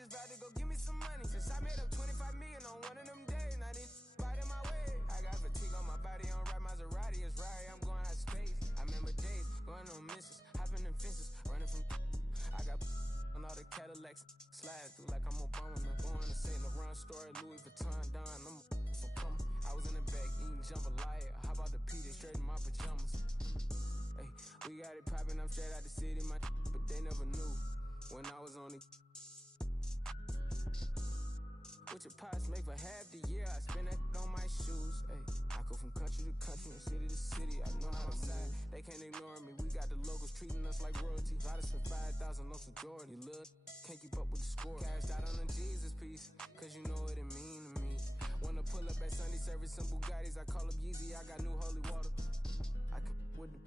just about to go give me some money. Since I made up 25 million on one of them days, now they biting my way. I got fatigue on my body, on right Maserati, it's right, I'm going out of space. I remember days, going on missions, hopping in fences, running from I got on all the Cadillacs, sliding through like I'm Obama. Going to St. Laurent store, Louis Vuitton, Don, I'm so come. I was in the back eating jambalaya, how about the PJ straight in my pajamas? Hey, we got it popping, I'm straight out the city, my but they never knew when I was on it. What your pots make for half the year, I spend that on my shoes. Ay, I go from country to country and city to city, I know how to side. They can't ignore me, we got the locals treating us like royalty. I done spent 5,000 on some Jordan. You look, can't keep up with the score. Cashed out on the Jesus piece, cause you know what it mean to me. Wanna pull up at Sunday service, some Bugattis, I call up Yeezy, I got new holy water. I could with the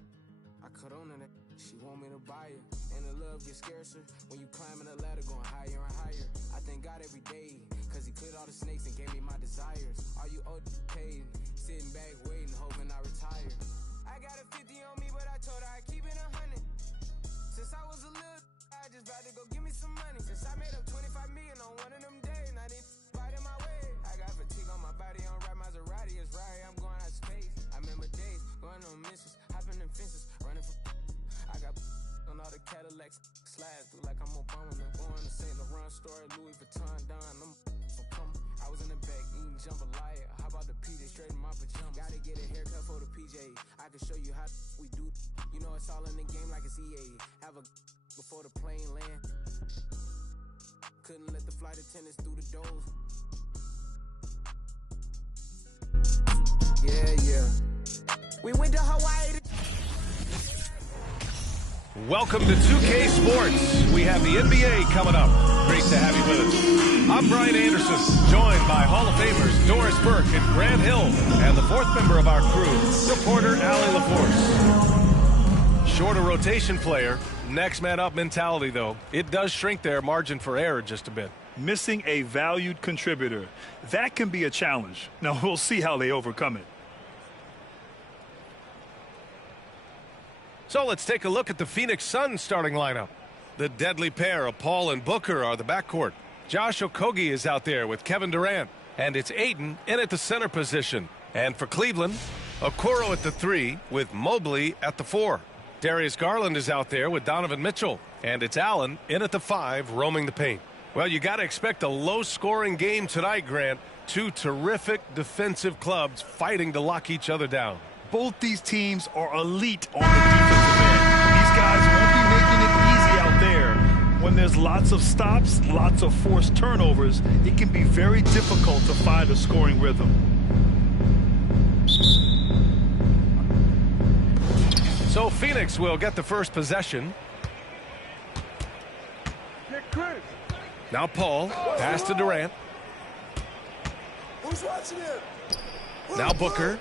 I cut on that, she want me to buy it. And the love gets scarcer when you climbing the ladder, going higher and higher. I thank God every day, cause he cleared all the snakes and gave me my desires. All you old paid, sitting back waiting, hoping I retire. I got a 50 on me, but I told her I keep it 100. Since I was a little, I just about to go give me some money. Since I made up 25 million on one of them days, now they biting my way. I got fatigue on my body, on right Maserati, it's right, I'm going out of space. I remember days, going on missions, hopping in fences, running from I got on all the Cadillacs, sliding through like I'm Obama. Going to St. Laurent store, Louis Vuitton, Don, I'm so come. I was in the back eating jambalaya, how about the PJ straight in my pajamas? Gotta get a haircut for the PJ, I can show you how we do. You know it's all in the game like it's EA. Have a before the plane land. Couldn't let the flight attendants through the doors. Yeah. We went to Hawaii. Welcome to 2K Sports. We have the NBA coming up. Great to have you with us. I'm Brian Anderson, joined by Hall of Famers Doris Burke and Grant Hill, and the fourth member of our crew, reporter Allie LaForce. Shorter rotation player, next man up mentality though. It does shrink their margin for error just a bit. Missing a valued contributor. That can be a challenge. Now we'll see how they overcome it. So let's take a look at the Phoenix Suns starting lineup. The deadly pair of Paul and Booker are the backcourt. Josh Okogie is out there with Kevin Durant. And it's Ayton in at the center position. And for Cleveland, Okoro at the 3 with Mobley at the 4. Darius Garland is out there with Donovan Mitchell. And it's Allen in at the 5 roaming the paint. Well, you got to expect a low-scoring game tonight, Grant. Two terrific defensive clubs fighting to lock each other down. Both these teams are elite on the defensive end. These guys won't be making it easy out there. When there's lots of stops, lots of forced turnovers, it can be very difficult to find a scoring rhythm. So Phoenix will get the first possession. Now Paul, pass to Durant. Who's watching him? Now Booker.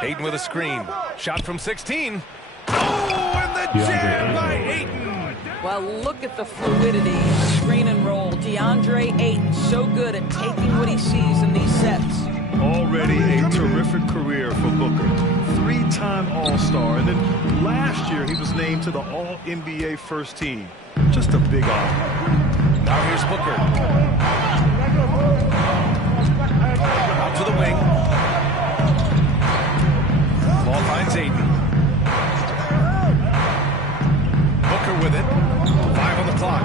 Ayton with a screen. Shot from 16. Oh, and the jam by Ayton. Well, look at the fluidity, screen and roll. DeAndre Ayton, so good at taking what he sees in these sets. Already a terrific career for Booker. 3-time All-Star. And then last year, he was named to the All-NBA first team. Just a big honor. Now here's Booker. Out to the wing. Ball finds Ayton. Booker with it. 5 on the clock.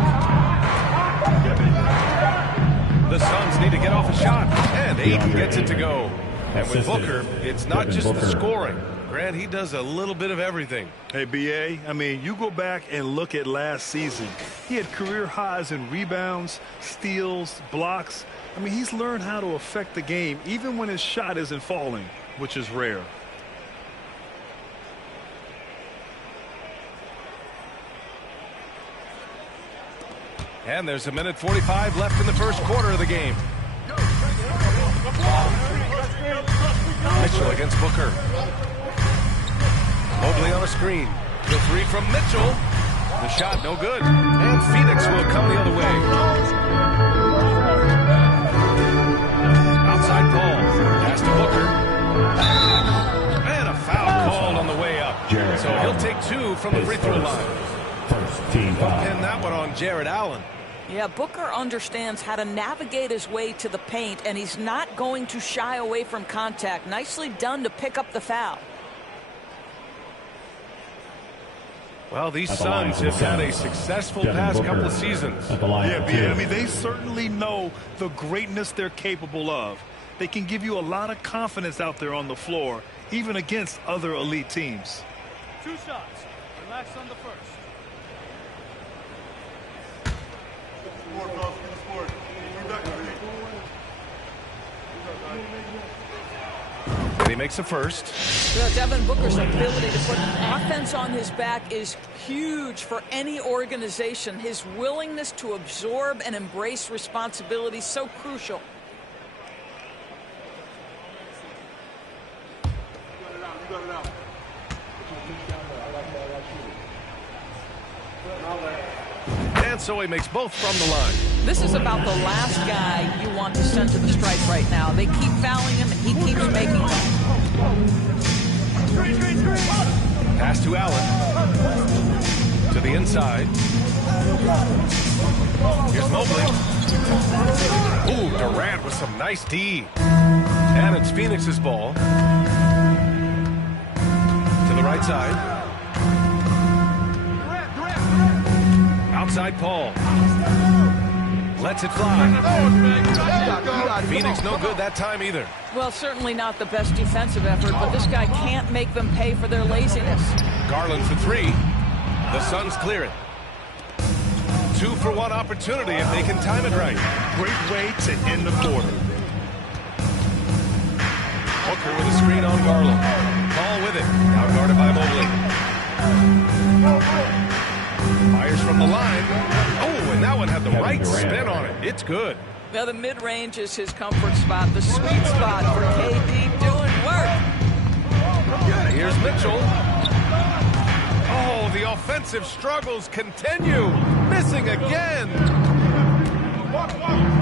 The Suns need to get off a shot. And Ayton gets it to go. And with Booker, it's not just the scoring. Grant, he does a little bit of everything. Hey, B.A., I mean, you go back and look at last season. He had career highs in rebounds, steals, blocks. I mean, he's learned how to affect the game, even when his shot isn't falling, which is rare. And there's a minute 45 left in the first quarter of the game. Mitchell against Booker. Mobley on a screen. The 3 from Mitchell. The shot no good. And Phoenix will come the other way. Outside Paul. Pass to Booker. And a foul called on the way up. So he'll take 2 from the free throw line. First team foul. Pin that one on Jared Allen. Yeah, Booker understands how to navigate his way to the paint, and he's not going to shy away from contact. Nicely done to pick up the foul. Well, these Suns have had a successful past couple of seasons. Yeah, I mean, they certainly know the greatness they're capable of. They can give you a lot of confidence out there on the floor, even against other elite teams. 2 shots. Relax on the first. And he makes the first. Devin Booker's ability to put offense on his back is huge for any organization. His willingness to absorb and embrace responsibility is so crucial. And so he makes both from the line. This is about the last guy you want to send to the stripe right now. They keep fouling him, and he keeps making them. Pass to Allen. To the inside. Here's Mobley. Ooh, Durant with some nice D. And it's Phoenix's ball. To the right side. Outside Paul. Lets it fly. Phoenix no good that time either. Well, certainly not the best defensive effort, but this guy can't make them pay for their laziness. Garland for 3. The Suns clear it. 2-for-1 opportunity if they can time it right. Great way to end the quarter. Booker with a screen on Garland. Ball with it. Now guarded by Mobley. Fires from the line. Oh, and that one had the right spin on it. It's good. Now the mid-range is his comfort spot, the sweet spot for KD doing work. Here's Mitchell. Oh, the offensive struggles continue. Missing again.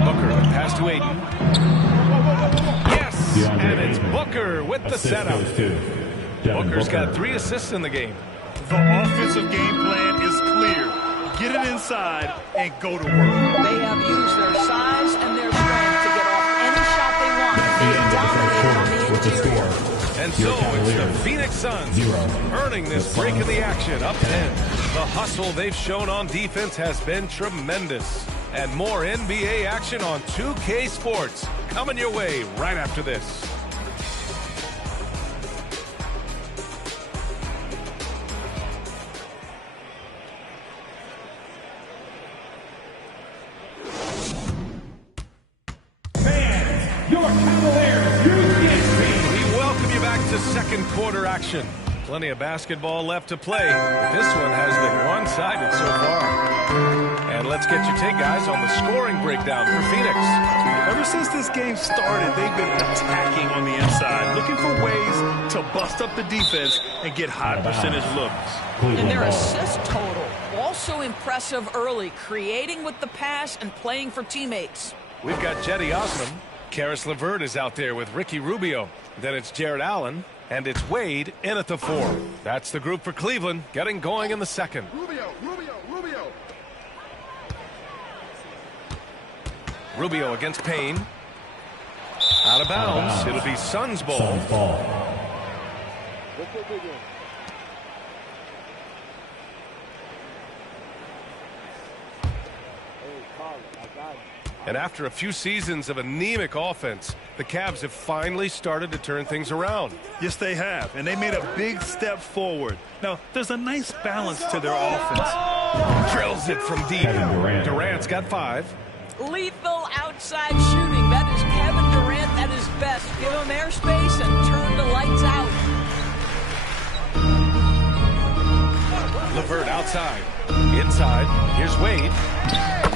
Booker, pass to Ayton. Yes, and it's Booker with the setup. Booker's got 3 assists in the game. The offensive game plan is clear. Get it inside and go to work. They have used their size and their strength to get off any shot they want. They dominate on the interior. And so it's the Phoenix Suns earning this break in the action, up 10. The hustle they've shown on defense has been tremendous. And more NBA action on 2K Sports coming your way right after this. Second quarter action. Plenty of basketball left to play, but this one has been one-sided so far. And let's get your take, guys, on the scoring breakdown for Phoenix. Ever since this game started, they've been attacking on the inside, looking for ways to bust up the defense and get high percentage looks. And their assist total, also impressive early, creating with the pass and playing for teammates. We've got Cedi Osman. Caris LeVert is out there with Ricky Rubio. Then it's Jarrett Allen. And it's Wade in at the 4. That's the group for Cleveland, getting going in the second. Rubio against Payne. Out of bounds. It'll be Suns ball. And after a few seasons of anemic offense, the Cavs have finally started to turn things around. Yes, they have, and they made a big step forward. Now, there's a nice balance to their offense. Drills it from deep. Durant's got 5. Lethal outside shooting. That is Kevin Durant at his best. Give him airspace and turn the lights out. LeVert outside. Inside. Here's Wade.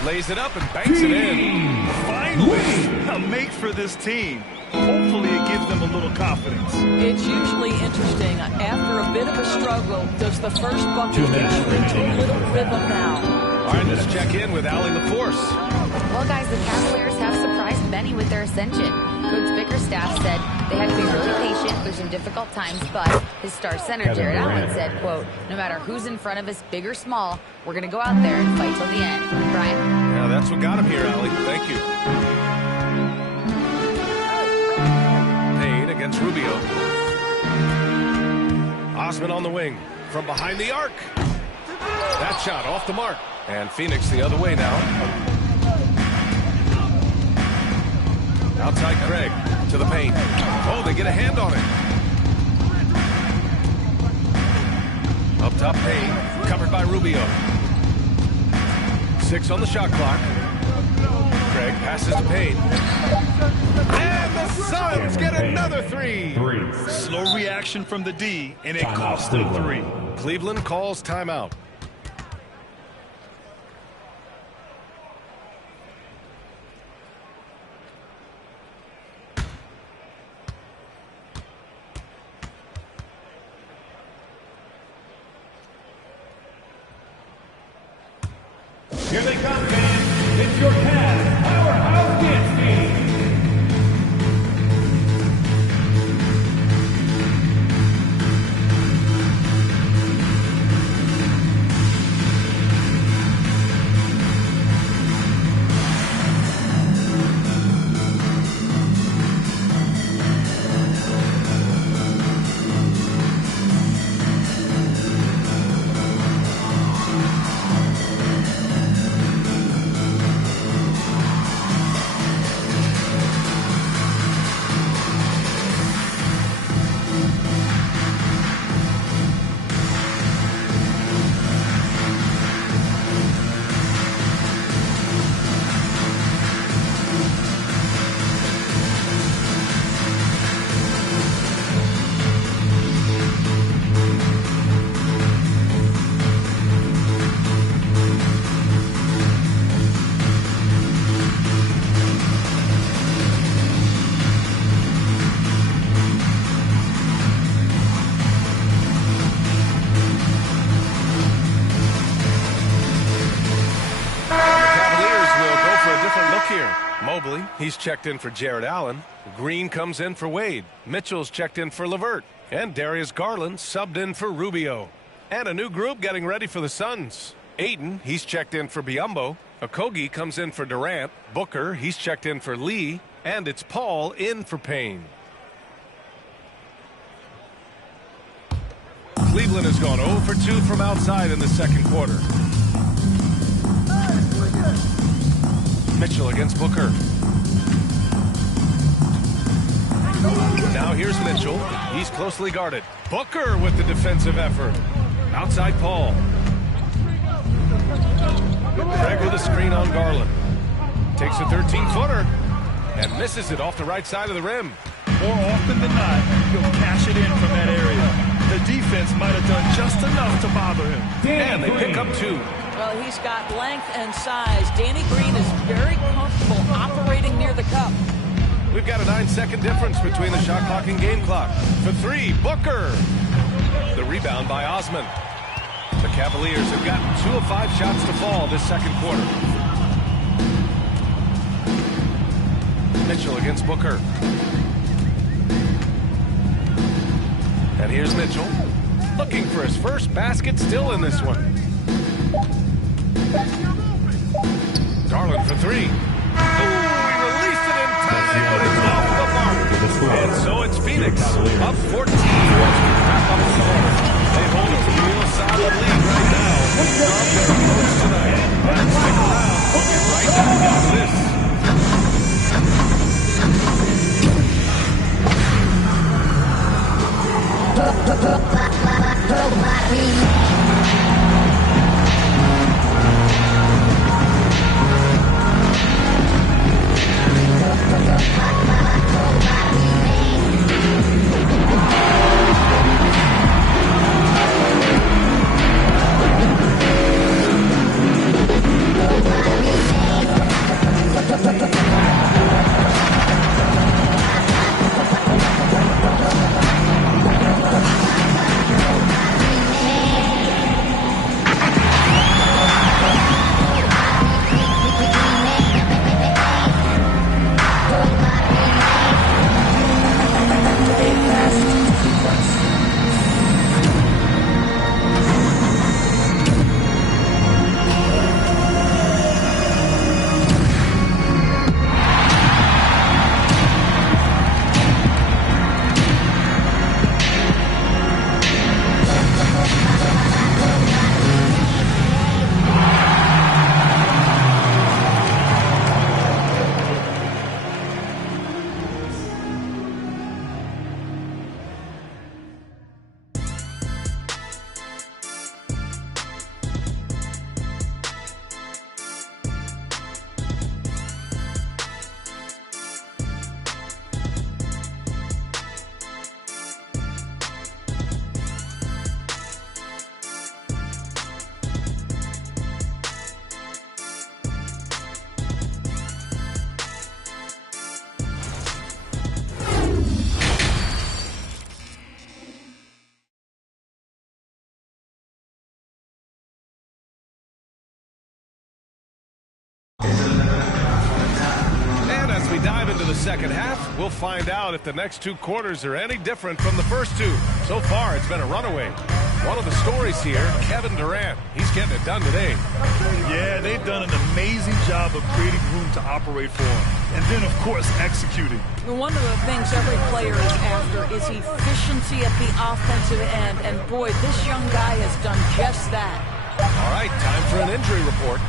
Lays it up and banks it in. Fine way to make for this team. Hopefully it gives them a little confidence. It's usually interesting. After a bit of a struggle, does the first bucket get you into a little rhythm now? All right, let's check in with Allie LaForce. Well, guys, the Cavaliers have surprised many with their ascension. Coach Bickerstaff said They had to be really patient through some difficult times, but his star center, Jared Allen, said, quote, "No matter who's in front of us, big or small, we're going to go out there and fight till the end." Brian? Yeah, that's what got him here, Allie. Thank you. Payne against Rubio. Osman on the wing. From behind the arc. That shot off the mark. And Phoenix the other way now. Outside Craig to the paint. Oh, they get a hand on it. Up top Payne. Covered by Rubio. 6 on the shot clock. Craig passes to Payne. And the Suns get another 3. Slow reaction from the D, and it cost them 3. Cleveland calls timeout. Here they come, fans. It's your Cavs Powerhouse Dance Team. Mobley, he's checked in for Jared Allen. Green comes in for Wade. Mitchell's checked in for LeVert. And Darius Garland subbed in for Rubio. And a new group getting ready for the Suns. Ayton, he's checked in for Biyombo. Okogie comes in for Durant. Booker, he's checked in for Lee. And it's Paul in for Payne. Cleveland has gone 0 for 2 from outside in the second quarter. Mitchell against Booker. Now here's Mitchell. He's closely guarded. Booker with the defensive effort. Outside Paul. Craig with a screen on Garland. Takes a 13-footer and misses it off the right side of the rim. More often than not, he'll cash it in from that area. The defense might have done just enough to bother him. And they pick up 2. Well, he's got length and size. Danny Green is very comfortable operating near the cup. We've got a 9-second difference between the shot clock and game clock. For 3, Booker. The rebound by Osman. The Cavaliers have gotten 2 of 5 shots to fall this second quarter. Mitchell against Booker. And here's Mitchell. Looking for his first basket still in this one. Garland for 3. Oh, he released it in time, but it's off the mark. And so it's Phoenix, up 14 as we wrap up the quarter. They hold a real solid lead right now. Love their approach tonight. And stick around, we'll get right back into this. we dive into the second half, we'll find out if the next two quarters are any different from the first two. So far, it's been a runaway. One of the stories here, Kevin Durant. He's getting it done today. Yeah, they've done an amazing job of creating room to operate for him. And then, of course, executing. One of the things every player is after is efficiency at the offensive end. And, boy, this young guy has done just that. All right, time for an injury report.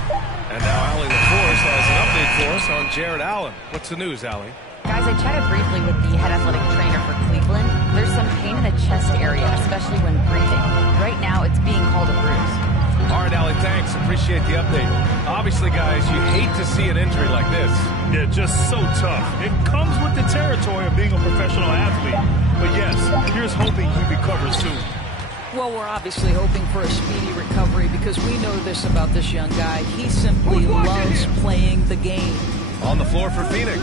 And now Allie LaForce has an update for us on Jarrett Allen. What's the news, Allie? Guys, I chatted briefly with the head athletic trainer for Cleveland. There's some pain in the chest area, especially when breathing. Right now, it's being called a bruise. All right, Allie, thanks. Appreciate the update. Obviously, guys, you hate to see an injury like this. Yeah, just so tough. It comes with the territory of being a professional athlete. But yes, here's hoping he recovers soon. Well, we're obviously hoping for a speedy recovery because we know this about this young guy. He simply loves playing the game. On the floor for Phoenix,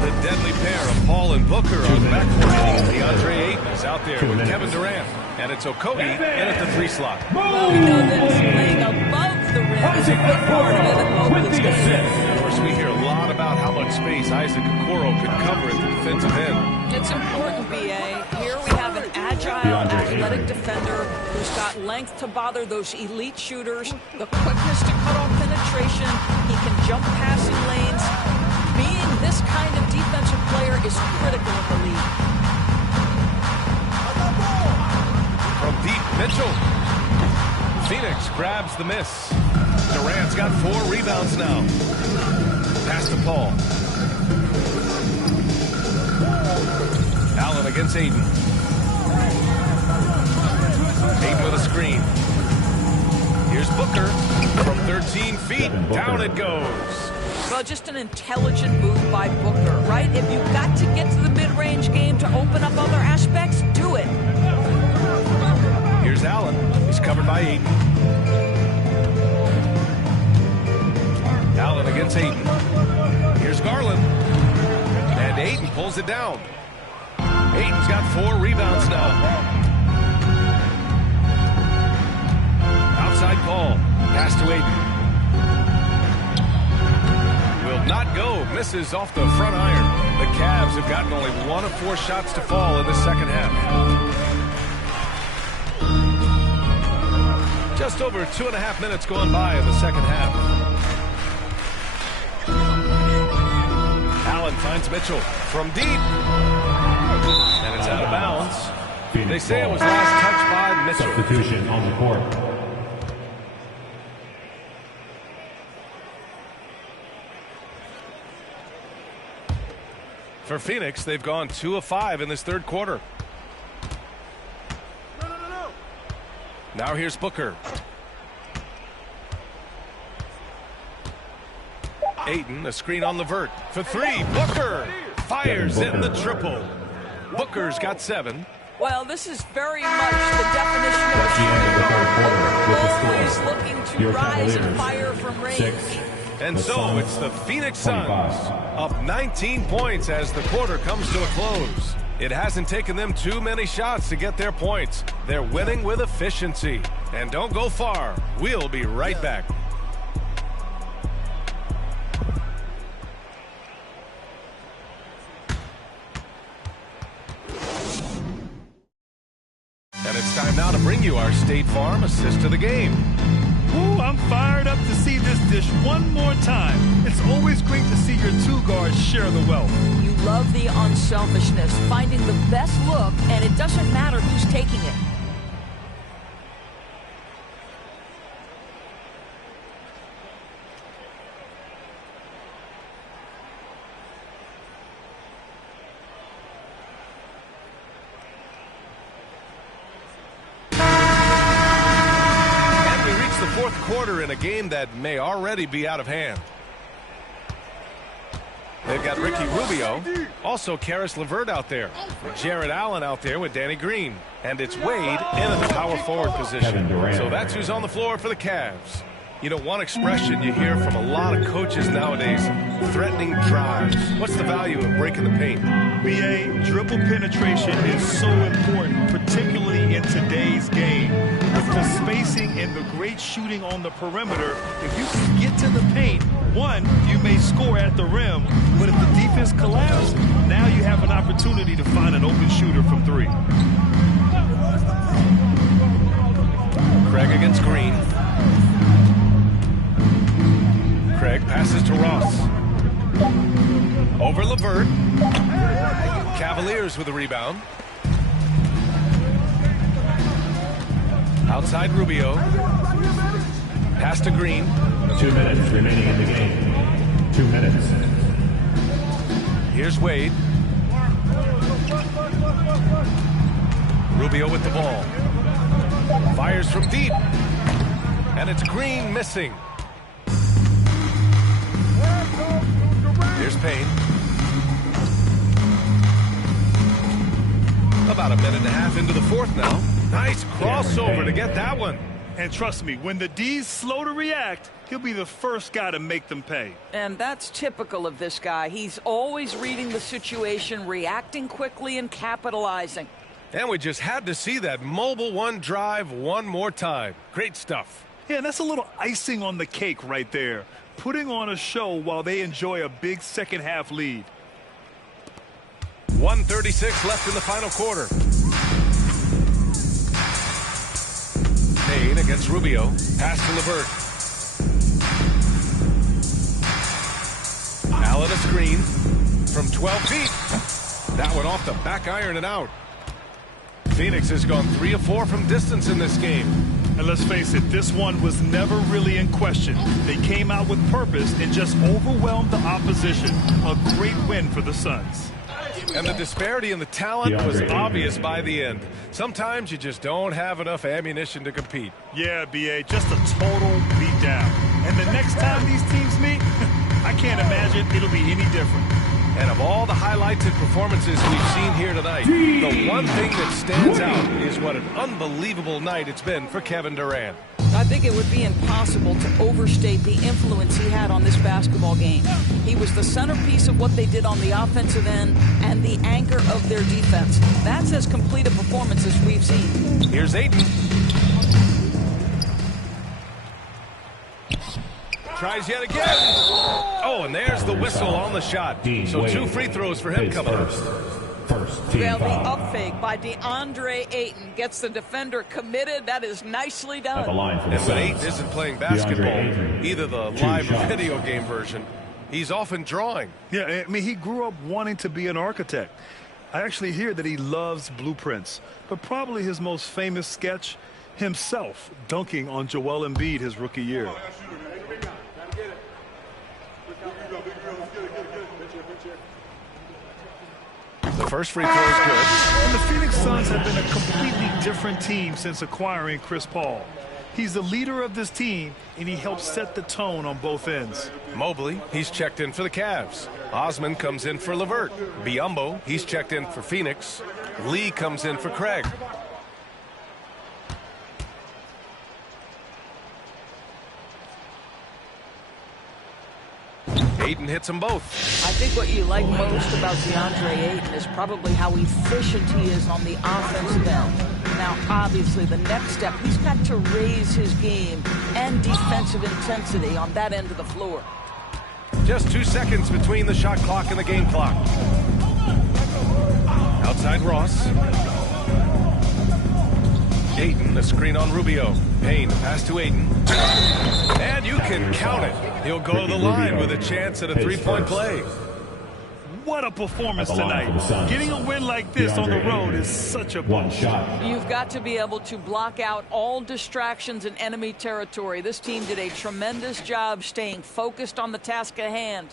the deadly pair of Paul and Booker on the backcourt. DeAndre Ayton is out there with Kevin Durant, and it's Okogie in at the 3 slot. Well, we know that playing above the rim is a big part of it in Oakland's game. Of course, we hear a lot about how much space Isaac Okoro could cover at the defensive end. It's important, B.A. Here we have an agile, athletic defender who's got length to bother those elite shooters, the quickness to cut off penetration. He can jump passing lanes. Being this kind of defensive player is critical in the league. From deep, Mitchell. Phoenix grabs the miss. Durant's got 4 rebounds now. Pass to Paul. Allen against Ayton. Ayton with a screen. Here's Booker from 13 feet. Down it goes. Well, just an intelligent move by Booker, right? If you've got to get to the mid-range game to open up other aspects, do it. Here's Allen. He's covered by Ayton. Allen against Ayton. Here's Garland. And Ayton pulls it down. Ayton's got 4 rebounds now. Outside Paul. Pass to Ayton. Will not go. Misses off the front iron. The Cavs have gotten only 1 of 4 shots to fall in the second half. Just over 2.5 minutes going by in the second half. Allen finds Mitchell from deep. And it's out of bounds. They say it was last touched by Mitchell. Substitution on the court. For Phoenix, they've gone 2 of 5 in this third quarter. Now here's Booker. Ayton, a screen on Levert for 3. Booker fires in the triple. Booker's got 7. Well, this is very much the definition of a shooting guard. Booker always looking to rise and fire from range. And so it's the Phoenix Suns up 19 points as the quarter comes to a close. It hasn't taken them too many shots to get their points. They're winning with efficiency. And don't go far. We'll be right back. And it's time now to bring you our State Farm assist to the game. Ooh, I'm fired up to see this dish one more time. It's always great to see your 2 guards share the wealth. You love the unselfishness, finding the best look, and it doesn't matter who's taking it. Fourth quarter in a game that may already be out of hand. They've got Ricky Rubio, also Karis LeVert out there, Jarrett Allen out there with Danny Green, and it's Wade in at the power forward position. So that's who's on the floor for the Cavs. You know, one expression you hear from a lot of coaches nowadays, threatening drives. What's the value of breaking the paint? BA, dribble penetration is so important, particularly in today's game. With the spacing and the great shooting on the perimeter. If you can get to the paint, one, you may score at the rim, but if the defense collapses, now you have an opportunity to find an open shooter from three. Craig against Green. Craig passes to Ross. Over LeVert. Cavaliers with a rebound. Outside Rubio. Pass to Green. 2 minutes remaining in the game. 2 minutes. Here's Wade. Rubio with the ball. Fires from deep. And it's Green missing. Here's Payne. About a minute and a half into the fourth now. Nice crossover to get that one. And trust me, when the D's slow to react, he'll be the first guy to make them pay. And that's typical of this guy. He's always reading the situation, reacting quickly, and capitalizing. And we just had to see that mobile one drive one more time. Great stuff. Yeah, and that's a little icing on the cake right there. Putting on a show while they enjoy a big second half lead. 1:36 left in the final quarter. Payne against Rubio. Pass to LeVert. Allen a screen from 12 feet. That one off the back iron and out. Phoenix has gone 3 of 4 from distance in this game. And let's face it, this one was never really in question. They came out with purpose and just overwhelmed the opposition. A great win for the Suns. And the disparity in the talent was obvious by the end. Sometimes you just don't have enough ammunition to compete. Yeah, B.A., just a total beatdown. And the next time these teams meet, I can't imagine it'll be any different. And of all the highlights and performances we've seen here tonight, the one thing that stands out is what an unbelievable night it's been for Kevin Durant. I think it would be impossible to overstate the influence he had on this basketball game. He was the centerpiece of what they did on the offensive end and the anchor of their defense. That's as complete a performance as we've seen. Here's Ayton. Tries yet again. Oh, and there's the whistle on the shot. So 2 free throws for him coming up. Well, the up fake by DeAndre Ayton gets the defender committed. That is nicely done. And when Ayton isn't playing basketball, either the live or video game version, he's often drawing. Yeah, I mean, he grew up wanting to be an architect. I actually hear that he loves blueprints, but probably his most famous sketch, himself dunking on Joel Embiid his rookie year. The first free throw is good. And the Phoenix Suns have been a completely different team since acquiring Chris Paul. He's the leader of this team, and he helps set the tone on both ends. Mobley, he's checked in for the Cavs. Osman comes in for LeVert. Biyombo, he's checked in for Phoenix. Lee comes in for Craig. Ayton hits them both. I think what you like most about DeAndre Ayton is probably how efficient he is on the offensive end. Now, obviously, the next step, he's got to raise his game and defensive intensity on that end of the floor. Just 2 seconds between the shot clock and the game clock. Outside Ross. Ayton, a screen on Rubio. Payne, pass to Ayton. And you can count it. He'll go to the line with a chance at a three-point play. What a performance tonight. Getting a win like this on the road is such a boost. You've got to be able to block out all distractions in enemy territory. This team did a tremendous job staying focused on the task at hand.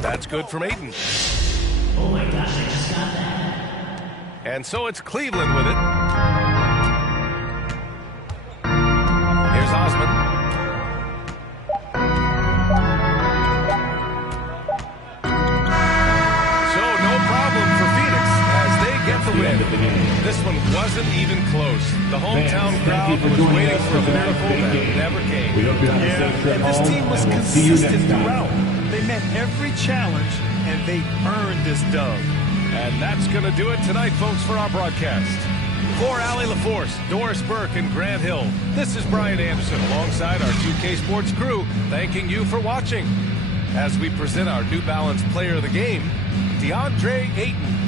That's good from Ayton. Oh my gosh, I just got that. And so it's Cleveland with it. Here's Osman. So no problem for Phoenix as they get the win. This one hometown crowd was waiting for a miracle that never came. We hope you have a safe trip home, this team was and we'll see you consistent next time. throughout. They met every challenge, and they earned this dub. And that's going to do it tonight, folks, for our broadcast. For Allie LaForce, Doris Burke, and Grant Hill, this is Brian Anderson alongside our 2K Sports crew, thanking you for watching as we present our New Balance Player of the Game, DeAndre Ayton.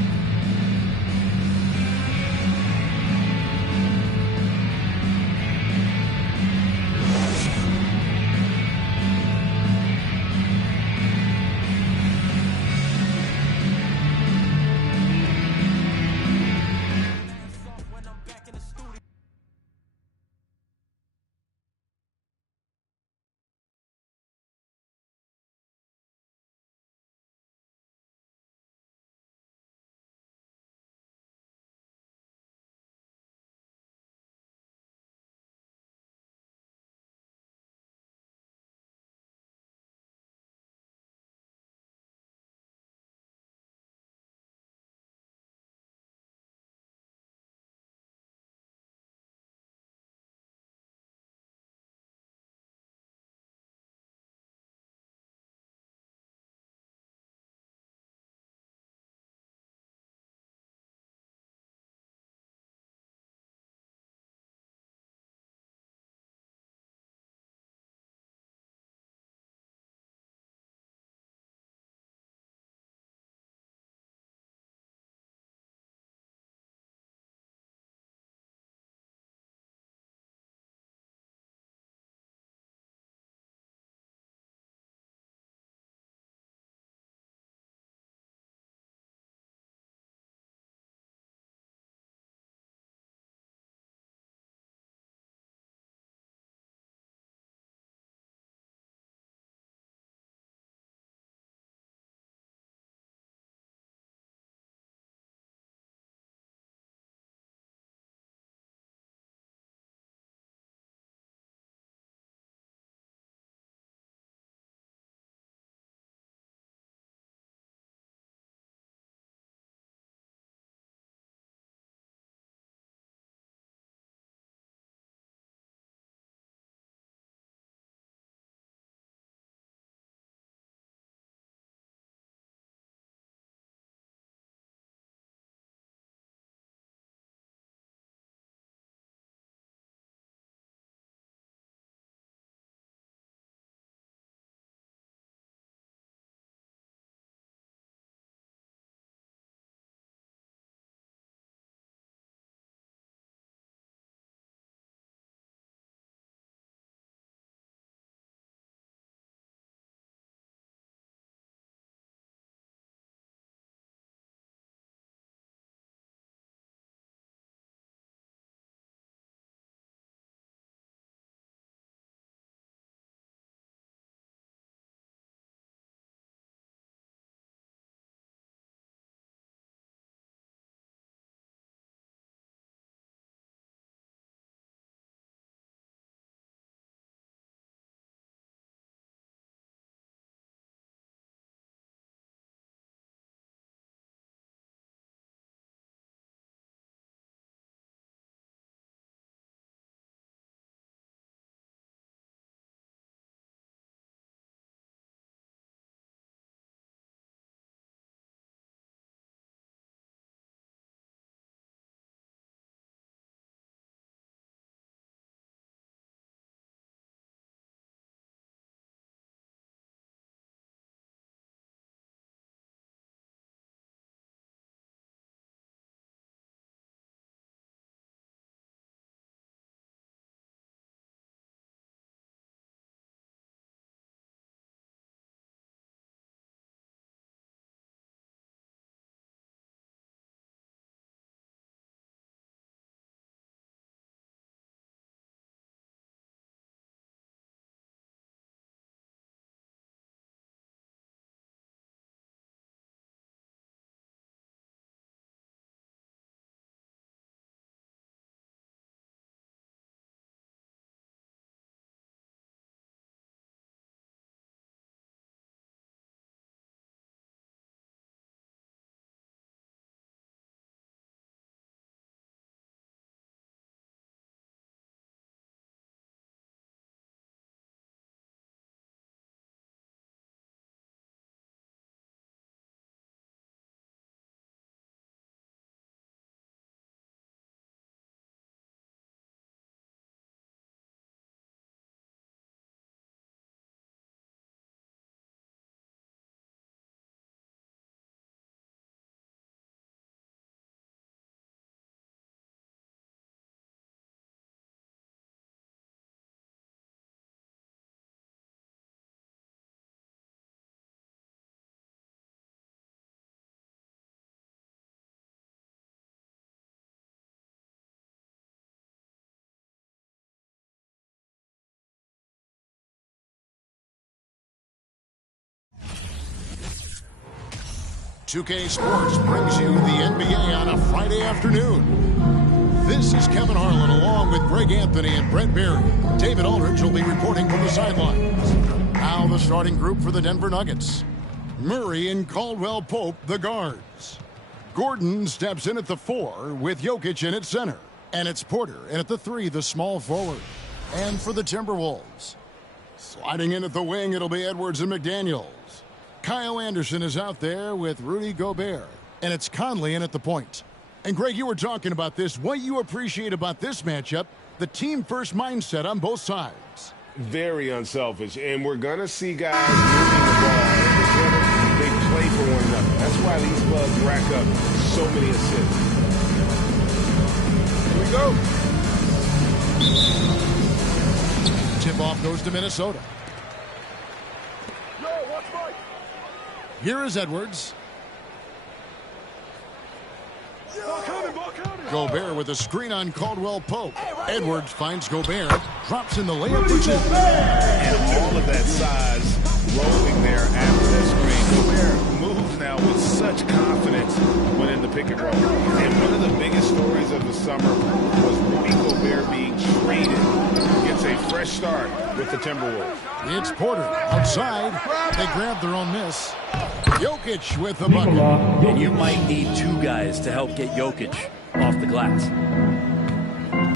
2K Sports brings you the NBA on a Friday afternoon. This is Kevin Harlan along with Greg Anthony and Brent Berry. David Aldridge will be reporting from the sidelines. Now the starting group for the Denver Nuggets. Murray and Caldwell Pope, the guards. Gordon steps in at the 4 with Jokic in at center. And it's Porter in at the 3, the small forward. And for the Timberwolves, sliding in at the wing, it'll be Edwards and McDaniels. Kyle Anderson is out there with Rudy Gobert. And it's Conley in at the point. And Greg, you were talking about this. What you appreciate about this matchup, the team-first mindset on both sides. Very unselfish. And we're going to see guys moving the ball. They play for one another. That's why these clubs rack up so many assists. Here we go. Tip-off goes to Minnesota. Here is Edwards. Gobert with a screen on Caldwell Pope. Edwards finds Gobert, drops in the layup for two. And all of that size rolling there after that screen. Gobert moves now with such confidence when in the pick and roll. And one of the biggest stories of the summer was Rudy Gobert being traded. Gets a fresh start with the Timberwolves. It's Porter outside. They grab their own miss. Jokic with the bucket. And you might need two guys to help get Jokic off the glass.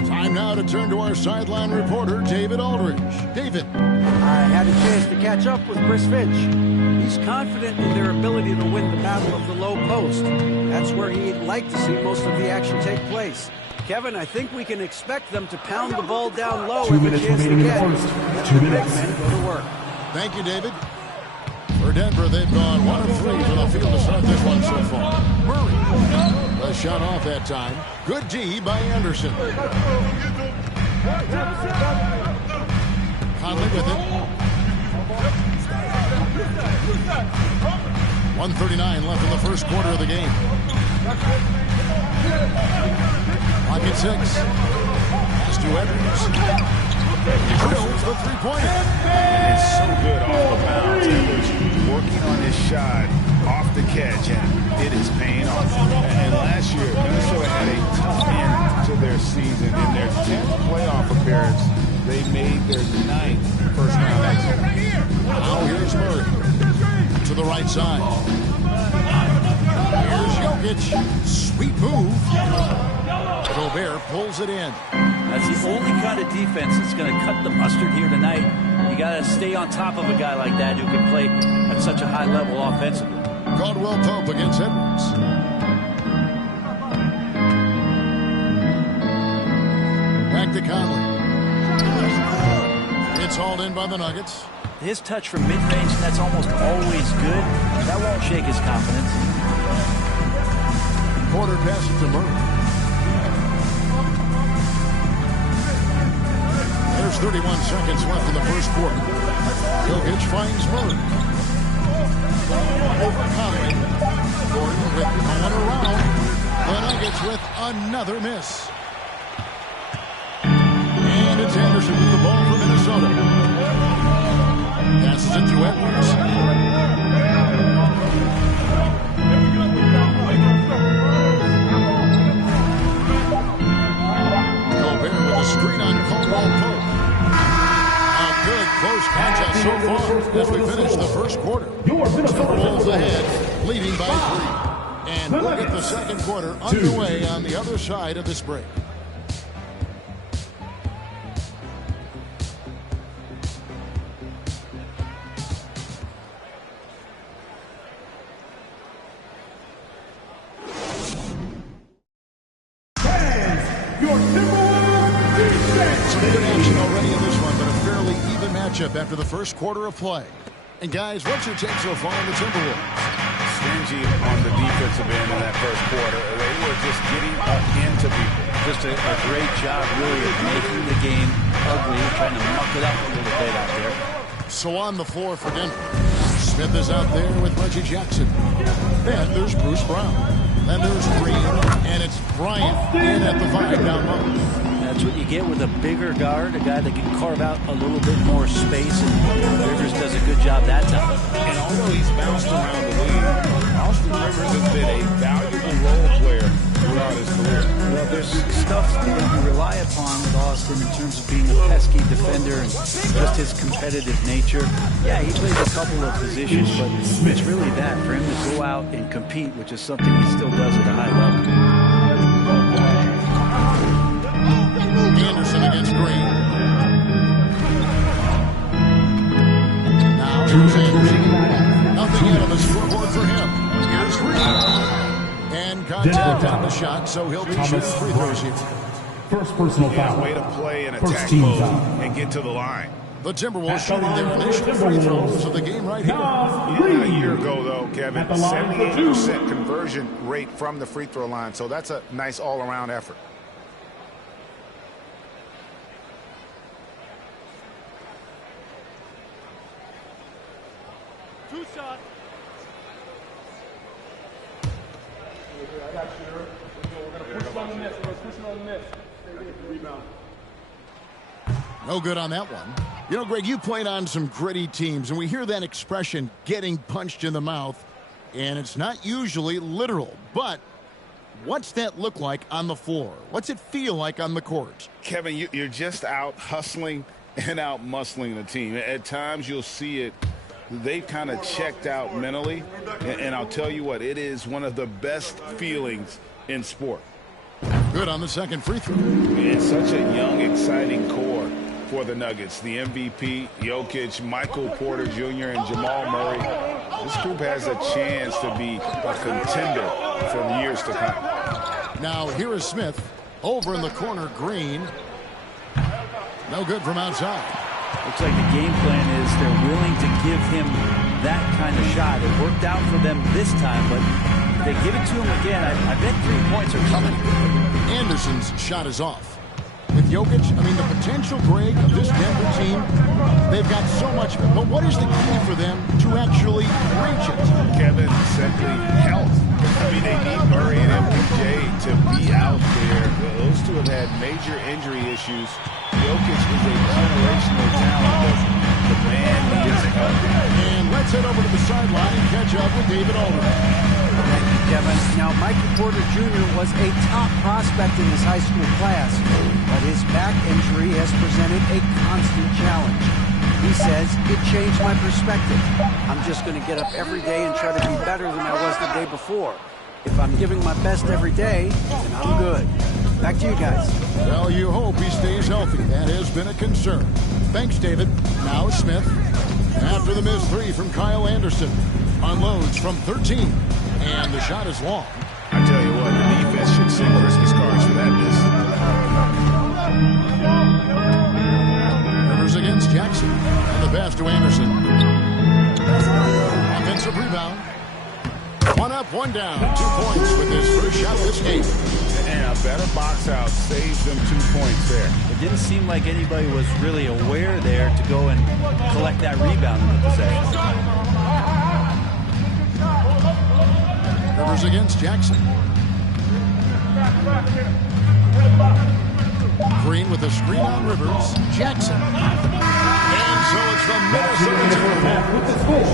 Time now to turn to our sideline reporter, David Aldridge. David. I had a chance to catch up with Chris Finch. He's confident in their ability to win the battle of the low post. That's where he'd like to see most of the action take place. Kevin, I think we can expect them to pound the ball down low. 2 minutes remaining in the first. 2 minutes. Go to work. Thank you, David. For Denver, they've gone 1 of 3 from the field to start this one so far. Murray. The shot off that time. Good D by Anderson. Conley with it. 1:39 left in the first quarter of the game. Clock at 6. Pass to Edwards. Drills the three-pointer. It's so good off the bounce. Edwards working on his shot off the catch, and it is paying off. And last year, Minnesota had a tough end to their season. In their 10th playoff appearance, they made their 9th first-round exit. Now here's Murray to the right side. Here's Jokic. Sweet move. Gobert pulls it in. That's the only kind of defense that's going to cut the mustard here tonight. You got to stay on top of a guy like that who can play at such a high level offensively. Caldwell Pope against Edwards. Back to Conley. It's hauled in by the Nuggets. His touch from mid-range, that's almost always good. That won't shake his confidence. Porter passes to Murray. There's 31 seconds left in the first quarter. Jokic finds Murray. Over Conley. Gordon with one around. The Nuggets with another miss. And it's Anderson with the ball for Minnesota. Passes it to Edwards. Gobert with a screen on Caldwell Pope. Good close contest so far as we finish the first quarter. Timberwolves ahead, leading by 3. And we'll get the second quarter underway on the other side of this break. After the first quarter of play. And guys, what's your take so far on the Timberwolves? Stingy on the defensive end in that first quarter. They were just getting up into people. Just a great job, really, of making the game ugly, trying to muck it up a little bit out there. So on the floor for Denver. Smith is out there with Reggie Jackson. Then there's Bruce Brown. Then there's Green. And it's Bryant in at the 5 down low. That's what you get with a bigger guard, a guy that can carve out a little bit more space, and Rivers does a good job that time. And although he's bounced around the league, Austin Rivers has been a valuable role player throughout his career. Well, there's stuff that you rely upon with Austin in terms of being a pesky defender and just his competitive nature. Yeah, he plays a couple of positions, but it's really that, for him to go out and compete, which is something he still does at a high level. Anderson against Green. Now here's Anderson. Nothing out of the scoreboard for him. Here's Green. And contact on the shot, so he'll be shooting free throws here. First personal foul. Way to play in First attack team mode foul. and get to the line. The Timberwolves shooting their initial free throws of the game right here. Yeah, a year ago, though, Kevin, 78% conversion rate from the free throw line. So that's a nice all-around effort. Two shots. No good on that one. You know, Greg, you played on some gritty teams, and we hear that expression, getting punched in the mouth, and it's not usually literal. But what's that look like on the floor? What's it feel like on the court? Kevin, you're just out hustling and out muscling the team. At times you'll see it. They've kind of checked out mentally, and I'll tell you what, it is one of the best feelings in sport. Good on the second free throw. It's such a young, exciting core for the Nuggets. The MVP, Jokic, Michael Porter Jr., and Jamal Murray. This group has a chance to be a contender for years to come. Now here is Smith. Over in the corner, Green. No good from outside. Looks like the game plan is they're willing to give him that kind of shot. It worked out for them this time, but if they give it to him again, I bet 3 points are coming. Anderson's shot is off. With Jokic, I mean, the potential, Greg, of this Denver team, they've got so much. But what is the key for them to actually reach it? Kevin, simply health. I mean, they need Murray and MPJ to be out there. Those two have had major injury issues. Jokic is a generational talent, but the man needs help. And let's head over to the sideline and catch up with David Aldridge. Thank you, Kevin. Now, Michael Porter Jr. was a top prospect in his high school class, but his back injury has presented a constant challenge. He says, it changed my perspective. I'm just going to get up every day and try to be better than I was the day before. If I'm giving my best every day, then I'm good. Back to you guys. Well, you hope he stays healthy. That has been a concern. Thanks, David. Now Smith. After the missed three from Kyle Anderson. Unloads from 13. And the shot is long. I tell you what, the defense should send Christmas cards for that miss. Rivers against Jackson. And the pass to Anderson. Offensive rebound. One up, one down. 2 points with his first shot of this game. And a better box out saves them 2 points there. It didn't seem like anybody was really aware there to go and collect that rebound in the possession. Rivers against Jackson. Green with a screen on Rivers. Jackson. And so it's the Minnesota Timberwolves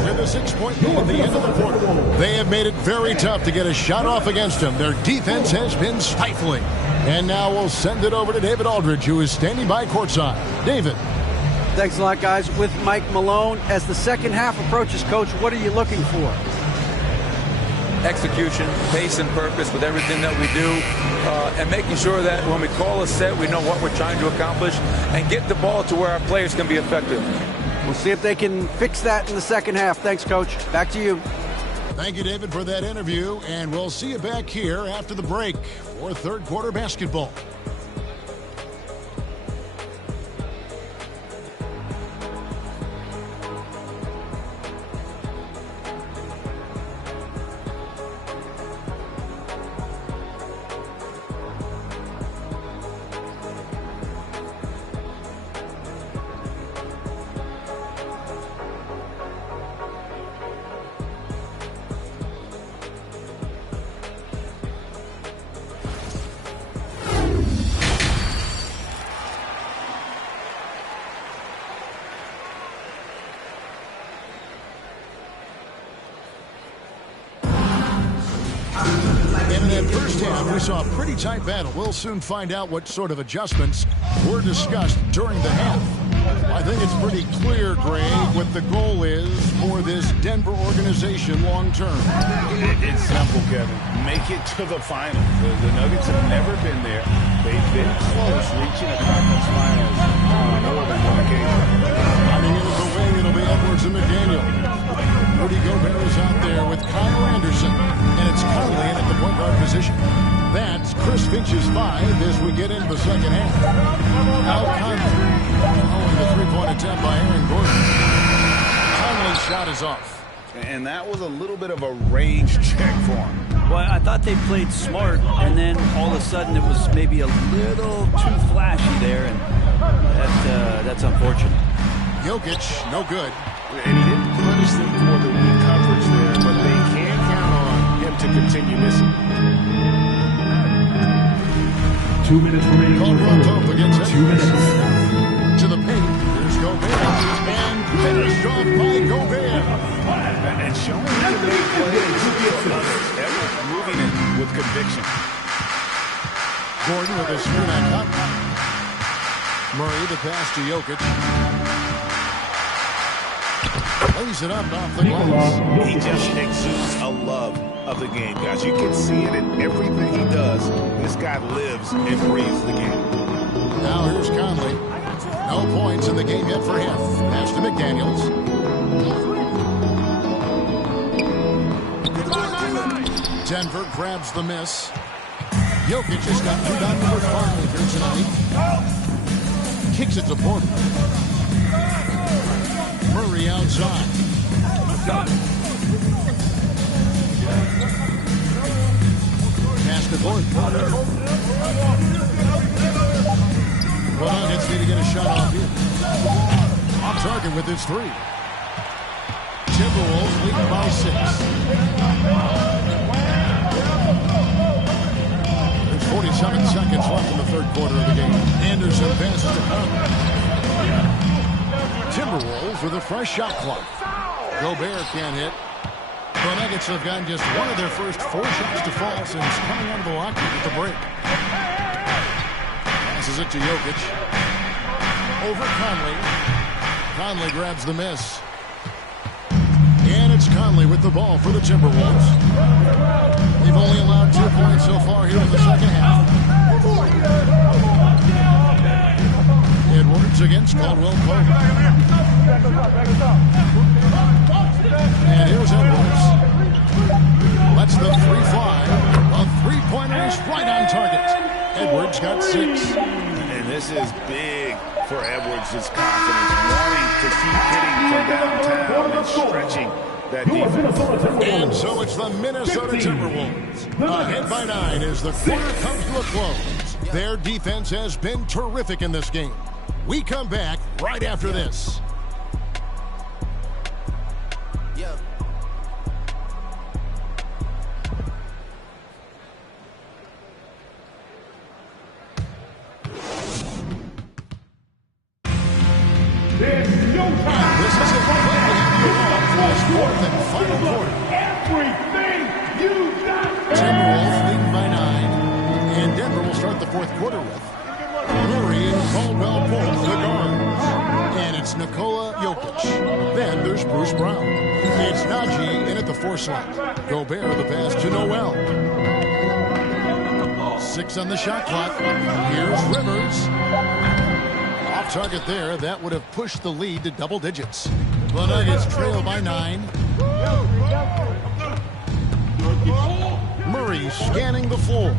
with a 6-point lead at the end of the quarter. They have made it very tough to get a shot off against them. Their defense has been stifling. And now we'll send it over to David Aldridge, who is standing by courtside. David. Thanks a lot, guys. With Mike Malone, as the second half approaches, Coach, what are you looking for? Execution, pace, and purpose with everything that we do, and making sure that when we call a set, we know what we're trying to accomplish and get the ball to where our players can be effective. We'll see if they can fix that in the second half. Thanks, Coach. Back to you. Thank you, David, for that interview, and we'll see you back here after the break for third quarter basketball. that first half, we saw a pretty tight battle. We'll soon find out what sort of adjustments were discussed during the half. I think it's pretty clear, Greg, what the goal is for this Denver organization long term. It's simple, Kevin. Make it to the finals. The Nuggets have never been there. They've been close, reaching a conference finals on more than one occasion. Running into the wing, it'll be Edwards and McDaniel. Rudy Gobert is out there with Kyle Anderson, and it's Conley in at the point guard position. That's Chris Finch's 5 as we get into the second half. Al Conley following the three-point attempt by Aaron Gordon. Conley's shot is off. And that was a little bit of a range check for him. Well, I thought they played smart, and then all of a sudden it was maybe a little too flashy there, and that's unfortunate. Jokic, no good. And he didn't punish them for the weak coverage there, but they can count on him to continue missing. 2 minutes remaining. Pope against 2 minutes. To the paint. There's Gobert. And finished off by Gobert. And showing he can make plays for others. Edwards moving it with conviction. Gordon with his screen on top. Murray the pass to Jokic. Lays it up off the glass. He just exudes a love of the game, guys. You can see it in everything he does. This guy lives and breathes the game. Now here's Conley. No points in the game yet for him. Pass to McDaniels. Denver grabs the miss. Jokic has got rebound number 5 here tonight. Kicks it to Porter. Murray outside. Pass to Porter. Well, Nuggets need to get a shot off here. Off target with his 3. Timberwolves lead by 6. There's 47 seconds left in the third quarter of the game. Anderson passes to Conley. Timberwolves with a fresh shot clock. Gobert can't hit. The Nuggets have gotten just one of their first 4 shots to fall since coming out of the locker at the break. Passes it to Jokic. Over Conley. Conley grabs the miss. And it's Conley with the ball for the Timberwolves. They've only allowed 2 points so far here in the second half. Edwards against Caldwell Pope. And here's Edwards. Lets the 3 fly. A 3-pointer is right on target. Edwards got 6. And this is big for Edwards' confidence, wanting to keep hitting from downtown and stretching that defense. And so it's the Minnesota Timberwolves. Ahead by 9 as the quarter comes to a close. Their defense has been terrific in this game. We come back right after this. There's no time. This is it. For this fourth and final quarter. Everything you got. Timberwolves leading by 9. And Denver will start the fourth quarter with Murray and Caldwell Pope, the guards. And it's Nikola Jokic. Then there's Bruce Brown. It's Najee in at the 4 slot. Gobert the pass to Noel. 6 on the shot clock. Here's Rivers. Off target there. That would have pushed the lead to double digits. The Nuggets trail by 9. Murray scanning the floor.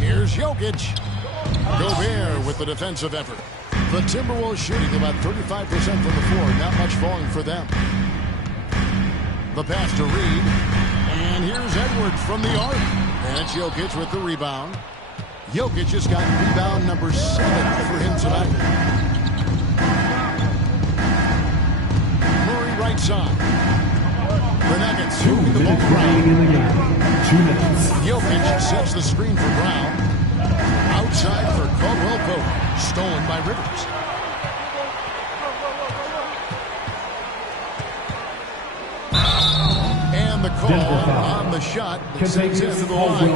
Here's Jokic. Gobert with the defensive effort. The Timberwolves shooting about 35% from the floor. Not much falling for them. The pass to Reed. And here's Edwards from the arc. And it's Jokic with the rebound. Jokic has got rebound number 7 for him tonight. Murray right side. The Nuggets moving the ball around. 2 minutes. Jokic sets the screen for Brown. Outside for Caldwell Pope. Stolen by Rivers. And the call on the shot that sends into the line.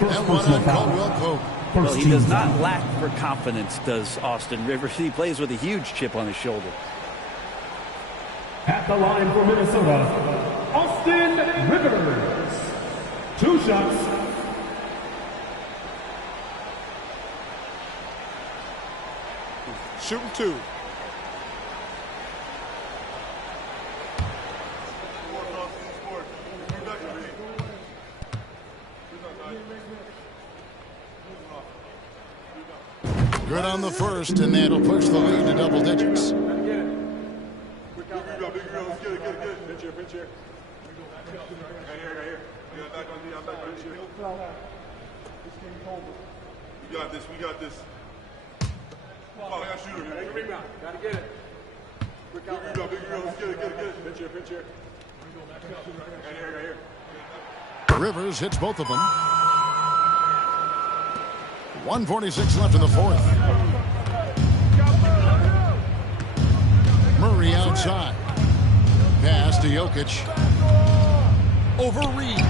And one on Caldwell Pope. Well, he does not lack for confidence, does Austin Rivers. He plays with a huge chip on his shoulder. At the line for Minnesota, Austin Rivers. 2 shots. Shooting 2. Good on the first, and that'll push the lead to double digits. We got this. We got this. Oh, I got shooter. Big rebound. Gotta get it. Big rebound. Big rebound. Let's get it. Get it. Get it. Pinch here. Pinch here. Right here. Rivers hits both of them. 1:46 left in the fourth. Murray outside. Pass to Jokic. Over Reed.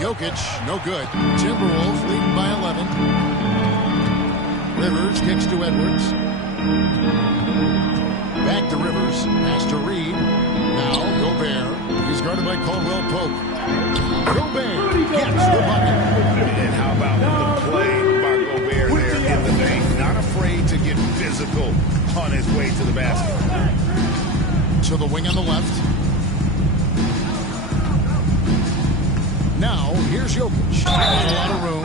Jokic, no good. Timberwolves leading by 11. Rivers kicks to Edwards. Back to Rivers. Pass to Reed. Now Gobert. He's guarded by Caldwell Pope. Gobert gets the bucket. And how about the play by Gobert there in the paint? Not afraid to get physical on his way to the basket. To the wing on the left. Now, here's Jokic. Not a lot of room.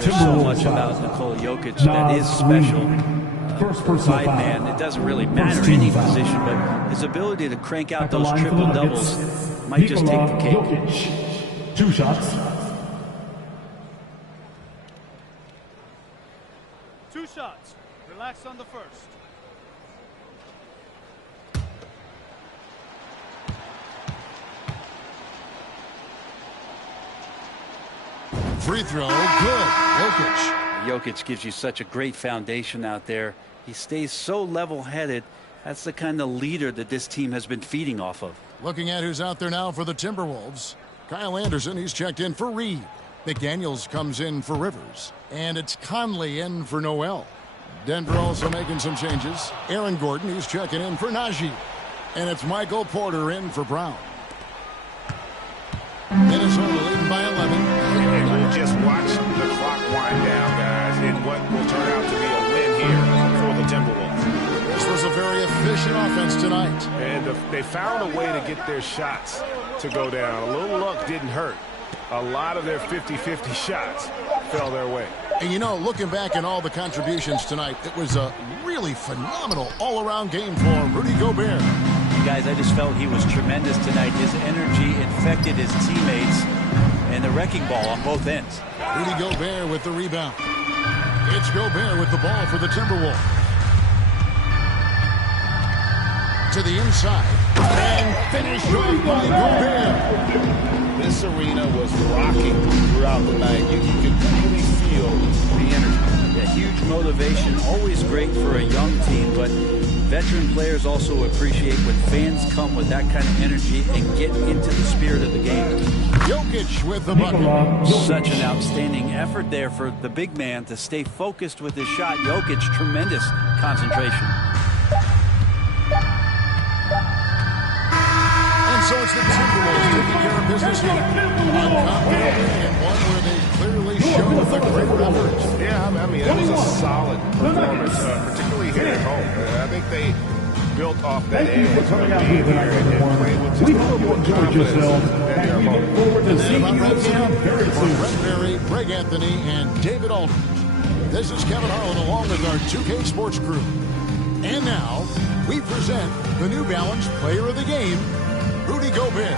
There's so much about Nikola Jokic that is special. Side man, it doesn't really matter any position, but his ability to crank out those triple doubles might just take the cake. 2 shots. 2 shots. Relax on the first. Free throw, good. Jokic. Jokic gives you such a great foundation out there. He stays so level-headed. That's the kind of leader that this team has been feeding off of. Looking at who's out there now for the Timberwolves. Kyle Anderson, he's checked in for Reed. McDaniels comes in for Rivers. And it's Conley in for Noel. Denver also making some changes. Aaron Gordon, he's checking in for Najee. And it's Michael Porter in for Brown. Minnesota leading by 11. And we'll just watch the clock wind down, guys, in what will turn out to be a win here for the Timberwolves. This was a very efficient offense tonight. And they found a way to get their shots to go down. A little luck didn't hurt. A lot of their 50-50 shots fell their way. And you know, looking back at all the contributions tonight, it was a really phenomenal all-around game for Rudy Gobert. Guys, I just felt he was tremendous tonight. His energy infected his teammates, and the wrecking ball on both ends. Rudy Gobert with the rebound. It's Gobert with the ball for the Timberwolves. To the inside. And finished by Gobert. This arena was rocking throughout the night. You could really feel the energy. Yeah, huge motivation, always great for a young team, but veteran players also appreciate when fans come with that kind of energy and get into the spirit of the game. Jokic with the bucket. Such an outstanding effort there for the big man to stay focused with his shot. Jokic, tremendous concentration. And so it's the Timberwolves taking care of business here. And one where they clearly showed the greater effort. Yeah, I mean, it was a solid performance, particularly here at home. I think they built off that edge coming out here tonight, everyone. We hope you enjoyed yourselves, and we look forward to seeing you again very soon. Brett Berry, Greg Anthony, and David Aldridge. This is Kevin Harlan along with our 2K Sports crew. And now, we present the New Balance Player of the Game, Rudy Gobert.